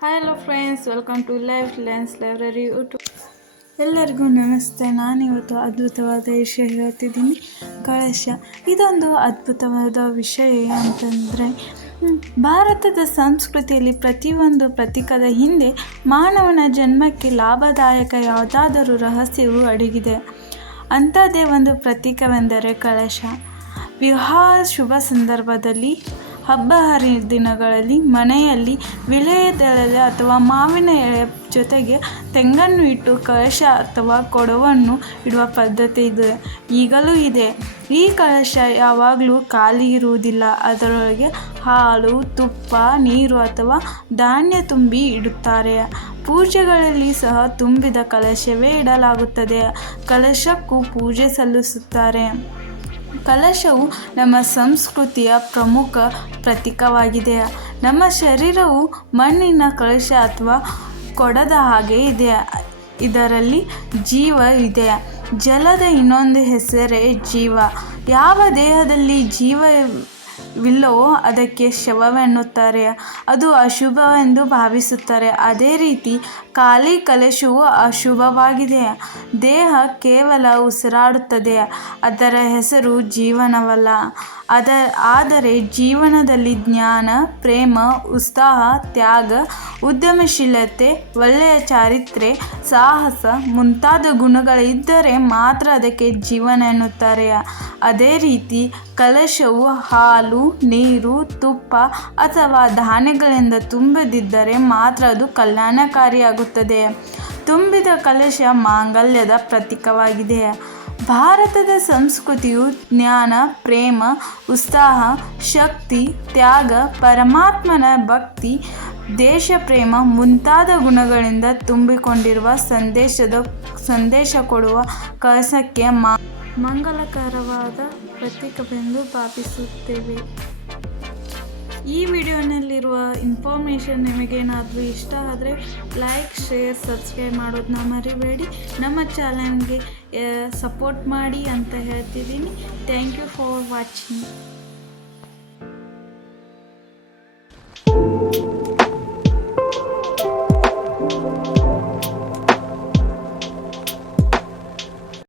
Hi hello friends welcome to life lens library YouTube ಎಲ್ಲರಿಗೂ ನಮಸ್ತೆ. ನಾನಿವತ್ತು ಅದ್ಭುತವಾದ ವಿಷಯ ಹೇಳ್ತಿದ್ದೀನಿ. ಕಳಶ ಇದೊಂದು ಅದ್ಭುತವಾದ ವಿಷಯ ಅಂತಂದರೆ ಭಾರತದ ಸಂಸ್ಕೃತಿಯಲ್ಲಿ ಪ್ರತಿಯೊಂದು ಪ್ರತೀಕದ ಹಿಂದೆ ಮಾನವನ ಜನ್ಮಕ್ಕೆ ಲಾಭದಾಯಕ ಯಾವುದಾದರೂ ರಹಸ್ಯವು ಅಡಗಿದೆ. ಅಂಥದ್ದೇ ಒಂದು ಪ್ರತೀಕವೆಂದರೆ ಕಳಶ ವಿವಾಹ ಶುಭ ಸಂದರ್ಭದಲ್ಲಿ ಹಬ್ಬ ಹರಿದಿನಗಳಲ್ಲಿ ಮನೆಯಲ್ಲಿ ವಿಳೆಯದೆಳೆ ಅಥವಾ ಮಾವಿನ ಎಳೆ ಜೊತೆಗೆ ತೆಂಗನ್ನು ಇಟ್ಟು ಕಳಶ ಅಥವಾ ಕೊಡವನ್ನು ಇಡುವ ಪದ್ಧತಿ ಇದೆ. ಈಗಲೂ ಇದೆ. ಈ ಕಳಶ ಯಾವಾಗಲೂ ಖಾಲಿ ಇರುವುದಿಲ್ಲ. ಅದರೊಳಗೆ ಹಾಲು, ತುಪ್ಪ, ನೀರು ಅಥವಾ ಧಾನ್ಯ ತುಂಬಿ ಇಡುತ್ತಾರೆ. ಪೂಜೆಗಳಲ್ಲಿ ಸಹ ತುಂಬಿದ ಕಲಶವೇ ಇಡಲಾಗುತ್ತದೆ. ಕಲಶಕ್ಕೂ ಪೂಜೆ ಸಲ್ಲಿಸುತ್ತಾರೆ. ಕಲಶವು ನಮ್ಮ ಸಂಸ್ಕೃತಿಯ ಪ್ರಮುಖ ಪ್ರತೀಕವಾಗಿದೆ. ನಮ್ಮ ಶರೀರವು ಮಣ್ಣಿನ ಕಲಶ ಅಥವಾ ಕೊಡದ ಹಾಗೆ ಇದೆ. ಇದರಲ್ಲಿ ಜೀವ ಇದೆ. ಜಲದ ಇನ್ನೊಂದು ಹೆಸರೇ ಜೀವ. ಯಾವ ದೇಹದಲ್ಲಿ ಜೀವವಿಲ್ಲವೋ ಅದಕ್ಕೆ ಶವವೆನ್ನುತ್ತಾರೆ. ಅದು ಅಶುಭವೆಂದು ಭಾವಿಸುತ್ತಾರೆ. ಅದೇ ರೀತಿ ಖಾಲಿ ಕಲಶವು ಅಶುಭವಾಗಿದೆ. ದೇಹ ಕೇವಲ ಉಸಿರಾಡುತ್ತದೆ. ಅದರ ಹೆಸರು ಜೀವನವಲ್ಲ. ಅದ, ಆದರೆ ಜೀವನದಲ್ಲಿ ಜ್ಞಾನ, ಪ್ರೇಮ, ಉತ್ಸಾಹ, ತ್ಯಾಗ, ಉದ್ಯಮಶೀಲತೆ, ಒಳ್ಳೆಯ ಚಾರಿತ್ರೆ, ಸಾಹಸ ಮುಂತಾದ ಗುಣಗಳಿದ್ದರೆ ಮಾತ್ರ ಅದಕ್ಕೆ ಜೀವನ ಎನ್ನುತ್ತಾರೆ. ಅದೇ ರೀತಿ ಕಲಶವು ಹಾಲು, ನೀರು, ತುಪ್ಪ ಅಥವಾ ಧಾನ್ಯಗಳಿಂದ ತುಂಬದಿದ್ದರೆ ಮಾತ್ರ ಅದು ಕಲ್ಯಾಣಕಾರಿಯಾಗುತ್ತದೆ. ತುಂಬಿದ ಕಲಶ ಮಾಂಗಲ್ಯದ ಪ್ರತೀಕವಾಗಿದೆ. ಭಾರತದ ಸಂಸ್ಕೃತಿಯು ಜ್ಞಾನ, ಪ್ರೇಮ, ಉತ್ಸಾಹ, ಶಕ್ತಿ, ತ್ಯಾಗ, ಪರಮಾತ್ಮನ ಭಕ್ತಿ ದೇಶ ಪ್ರೇಮ ಮುಂತಾದ ಗುಣಗಳಿಂದ ತುಂಬಿಕೊಂಡಿರುವ ಸಂದೇಶದ ಸಂದೇಶ ಕೊಡುವ ಕಸಕ್ಕೆ ಮಂಗಲಕರವಾದ ಪ್ರತೀಕವೆಂದು ಭಾವಿಸುತ್ತೇವೆ. ಈ ವಿಡಿಯೋನಲ್ಲಿರುವ ಇನ್ಫಾರ್ಮೇಷನ್ ನಿಮಗೇನಾದರೂ ಇಷ್ಟ ಆದರೆ ಲೈಕ್ ಶೇರ್ ಸಬ್ಸ್ಕ್ರೈಬ್ ಮಾಡೋದನ್ನ ಮರಿಬೇಡಿ. ನಮ್ಮ ಚಾನಲ್ಗೆ ಸಪೋರ್ಟ್ ಮಾಡಿ ಅಂತ ಹೇಳ್ತಿದ್ದೀನಿ. Thank you for watching